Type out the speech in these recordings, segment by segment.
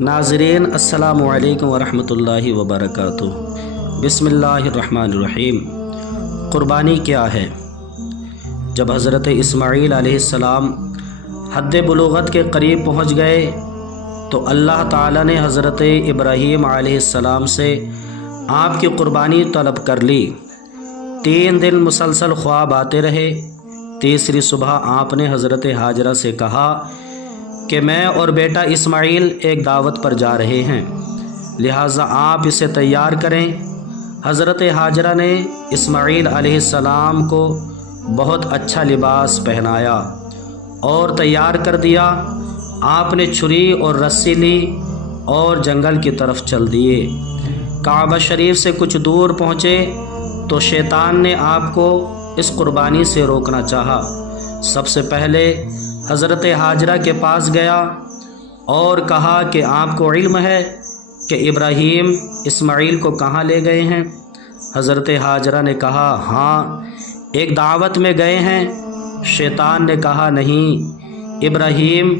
नाज़रीन अस्सलामु अलैकुम वरहमतुल्लाहि वबरकातुहू। बिस्मिल्लाहिर्रहमानिर्रहीम। क़ुरबानी क्या है? जब हज़रत इस्माईल अलैहिस्सलाम हद्द बुलूगत के करीब पहुँच गए तो अल्लाह ताला ने हज़रत इब्राहीम अलैहिस्सलाम से आपकी क़ुरबानी तलब कर ली। 3 दिन मुसलसल ख्वाब आते रहे। तीसरी सुबह आपने हज़रत हाजरा से कहा कि मैं और बेटा इस्माईल एक दावत पर जा रहे हैं, लिहाजा आप इसे तैयार करें। हज़रत हाजरा ने इस्माईल अलैहिस्सलाम को बहुत अच्छा लिबास पहनाया और तैयार कर दिया। आपने छुरी और रस्सी ली और जंगल की तरफ चल दिए। काबा शरीफ से कुछ दूर पहुँचे तो शैतान ने आपको इस क़ुरबानी से रोकना चाहा। सबसे पहले हज़रत हाजरा के पास गया और कहा कि आपको इल्म है कि इब्राहीम इस्माईल को कहाँ ले गए हैं? हज़रत हाजरा ने कहा, हाँ, एक दावत में गए हैं। शैतान ने कहा, नहीं, इब्राहीम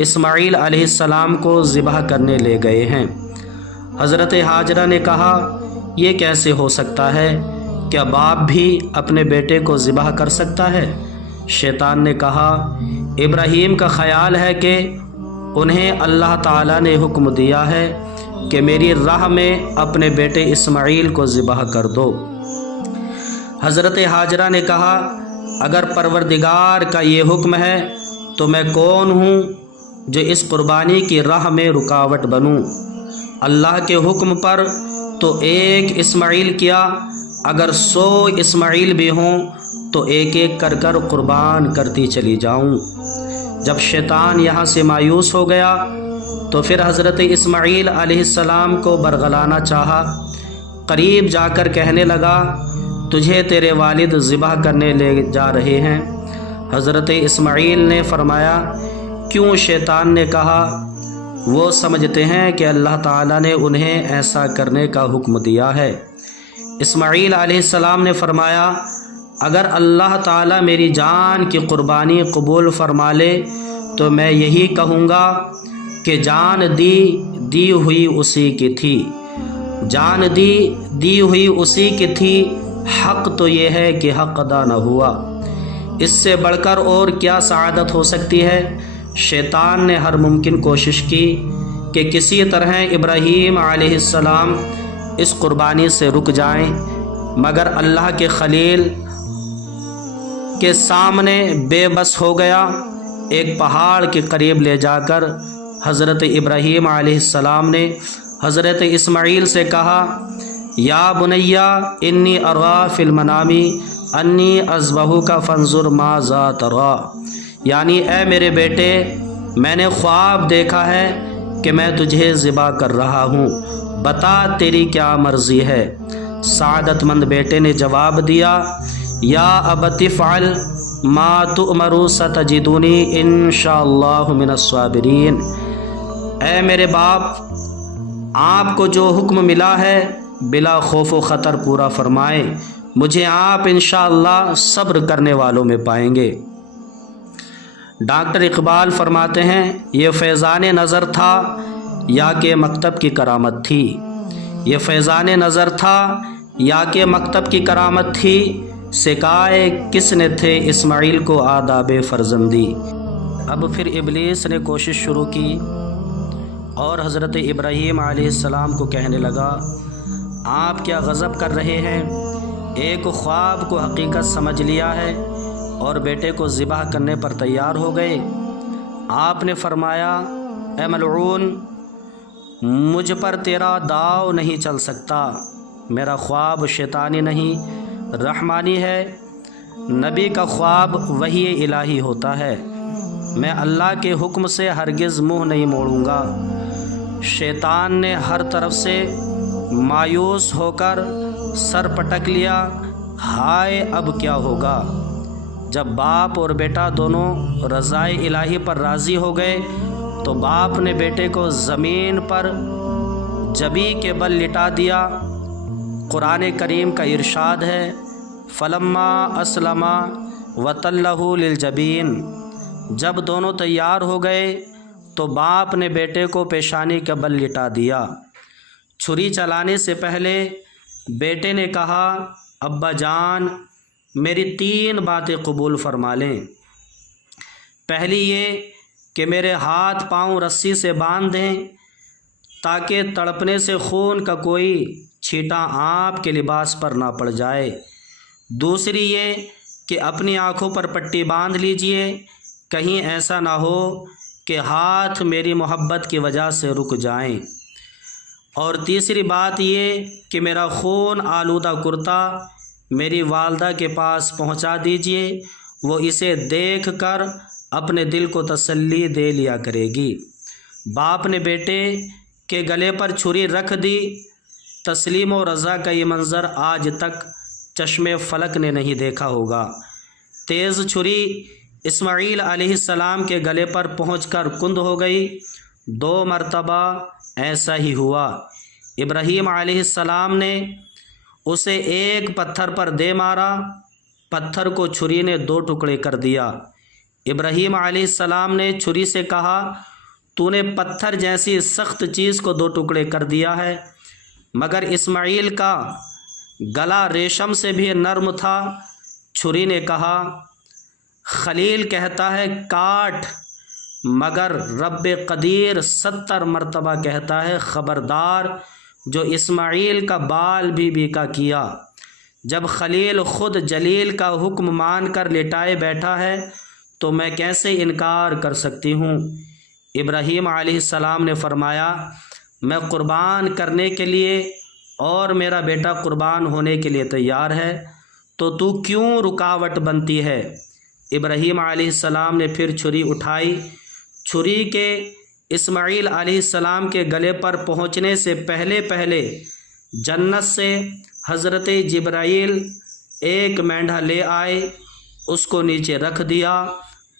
इस्माईल अलैहिस्सलाम को ज़िबह करने ले गए हैं। हज़रत हाजरा ने कहा, ये कैसे हो सकता है? क्या बाप भी अपने बेटे को ज़िबह कर सकता है? शैतान ने कहा, इब्राहीम का ख़याल है कि उन्हें अल्लाह ताला ने हुक्म दिया है कि मेरी राह में अपने बेटे इस्माईल को ज़िबह कर दो। हज़रत हाजरा ने कहा, अगर परवरदिगार का ये हुक्म है तो मैं कौन हूँ जो इस क़ुरबानी की राह में रुकावट बनूँ? अल्लाह के हुक्म पर तो एक इस्माईल किया, अगर 100 इस्माईल भी हों तो एक एक कर कर क़ुरबान करती चली जाऊं। जब शैतान यहाँ से मायूस हो गया तो फिर हज़रत इस्माईल अलैहिस्सलाम को बरगलाना चाहा। करीब जाकर कहने लगा, तुझे तेरे वालिद ज़िबह करने ले जा रहे हैं। हज़रत इस्माईल ने फरमाया, क्यों? शैतान ने कहा, वो समझते हैं कि अल्लाह ताला ने उन्हें ऐसा करने का हुक्म दिया है। इस्माईल अलैहिस्सलाम ने फरमाया, अगर अल्लाह ताला मेरी जान की क़ुरबानी कबूल फरमा ले तो मैं यही कहूँगा कि जान दी हुई उसी की थी, जान दी हुई उसी की थी। हक़ तो ये है कि हक़ अदा न हुआ। इससे बढ़कर और क्या सआदत हो सकती है? शैतान ने हर मुमकिन कोशिश की कि किसी तरह इब्राहीम अलैहिस्सलाम इस क़ुरबानी से रुक जाएं, मगर अल्लाह के खलील के सामने बेबस हो गया। एक पहाड़ के करीब ले जाकर हज़रत इब्राहीम अलैहिस्सलाम ने हज़रत इस्माईल से कहा, या बुनैया इन्नी अरा फिल मनामी अन्नी अज़बहू का फंजुर माज़ा तरा, यानी ए मेरे बेटे, मैंने ख्वाब देखा है कि मैं तुझे ज़िबा कर रहा हूँ, बता तेरी क्या मर्ज़ी है? सादतमंद बेटे ने जवाब दिया, या अबति फ़अल मा तुअमरु सतजिदुनी इंशाअल्लाहु मिनस्साबिरीन। ऐ मेरे बाप, आपको जो हुक्म मिला है बिला खौफ व ख़तर पूरा फरमाए, मुझे आप इंशाअल्लाह सब्र करने वालों में पाएंगे। डॉक्टर इकबाल फरमाते हैं, ये फैज़ान नज़र था या कि मकतब की करामत थी? ये फैज़ान नज़र था या कि मकतब की करामत थी? सिकाए किसने थे इस्माईल को आदाब फ़र्जंदी। अब फिर इब्लीस ने कोशिश शुरू की और हज़रत इब्राहीम अलैहिस्सलाम को कहने लगा, आप क्या गज़ब कर रहे हैं? एक ख्वाब को हकीकत समझ लिया है और बेटे को ज़िबह करने पर तैयार हो गए। आपने फरमाया, ए मलऊन, मुझ पर तेरा दाव नहीं चल सकता। मेरा ख्वाब शैतानी नहीं, रहमानी है। नबी का ख्वाब वही इलाही होता है। मैं अल्लाह के हुक्म से हरगिज़ मुँह नहीं मोड़ूंगा। शैतान ने हर तरफ से मायूस होकर सर पटक लिया। हाय, अब क्या होगा? जब बाप और बेटा दोनों रज़ाए इलाही पर राज़ी हो गए तो बाप ने बेटे को ज़मीन पर जबी के बल लिटा दिया। कुरान करीम का इरशाद है, फलम्मा अस्लमा वतल्लहु लिलजबीन, जब दोनों तैयार हो गए تو باپ نے بیٹے کو پیشانی کے بل لٹا دیا۔ چھری چلانے سے پہلے بیٹے نے کہا، ابا جان میری 3 باتیں قبول فرما لیں۔ پہلی یہ کہ میرے ہاتھ پاؤں رسی سے باندھ دیں تاکہ تڑپنے سے خون کا کوئی چھینٹا آپ کے لباس پر نہ پڑ جائے۔ دوسری یہ کہ اپنی آنکھوں پر پٹی باندھ لیجئے، کہیں ایسا نہ ہو کہ ہاتھ میری محبت کی وجہ سے رک جائیں۔ اور تیسری بات یہ کہ میرا خون آلودہ کرتا میری والدہ کے پاس پہنچا دیجئے، وہ اسے دیکھ کر اپنے دل کو تسلی دے لیا کرے گی۔ باپ نے بیٹے کے گلے پر چھری رکھ دی۔ تسلیم و رضا کا یہ منظر آج تک چشم فلک نے نہیں دیکھا ہوگا۔ تیز چھری اسماعیل علیہ السلام کے گلے پر پہنچ کر کند ہو گئی۔ 2 مرتبہ ایسا ہی ہوا۔ ابراہیم علیہ السلام نے اسے ایک پتھر پر دے مارا، پتھر کو چھری نے 2 ٹکڑے کر دیا۔ ابراہیم علیہ السلام نے چھری سے کہا، تو نے پتھر جیسی سخت چیز کو 2 ٹکڑے کر دیا ہے۔ مگر اسماعیل کا گلا ریشم سے بھی نرم تھا۔ چھری نے کہا، خلیل کہتا ہے کاٹ، مگر رب قدیر 70 مرتبہ کہتا ہے خبردار، جو اسماعیل کا بال بھی بیکا کیا۔ جب خلیل خود جلیل کا حکم مان کر لٹائے بیٹھا ہے تو میں کیسے انکار کر سکتی ہوں؟ ابراہیم علیہ السلام نے فرمایا، میں قربان کرنے کے لیے اور میرا بیٹا قربان ہونے کے لیے تیار ہے، تو کیوں رکاوٹ بنتی ہے؟ ابراہیم علیہ السلام نے پھر چھری اٹھائی۔ چھری کے اسماعیل علیہ السلام کے گلے پر پہنچنے سے پہلے جنت سے حضرت جبرائیل ایک مینڈھا لے آئے، اس کو نیچے رکھ دیا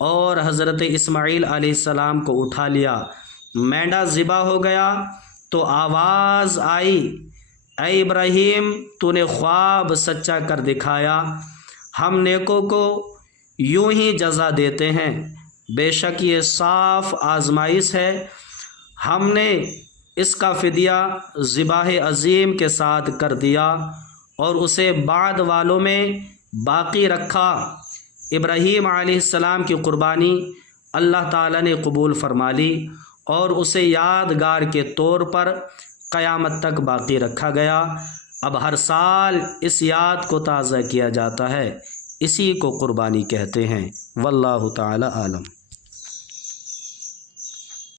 اور حضرت اسماعیل علیہ السلام کو اٹھا لیا۔ مینڈھا ذبح ہو گیا تو آواز آئی، اے ابراہیم تو نے خواب سچا کر دکھایا، ہم نیکوں کو یوں ہی جزا دیتے ہیں، بے شک یہ صاف آزمائش ہے۔ ہم نے اس کا فدیہ ذبح عظیم کے ساتھ کر دیا اور اسے بعد والوں میں باقی رکھا۔ ابراہیم علیہ السلام کی قربانی اللہ تعالیٰ نے قبول فرما لی اور اسے یادگار کے طور پر قیامت تک باقی رکھا گیا۔ اب ہر سال اس یاد کو تازہ کیا جاتا ہے، اسی کو قربانی کہتے ہیں۔ واللہ تعالی عالم۔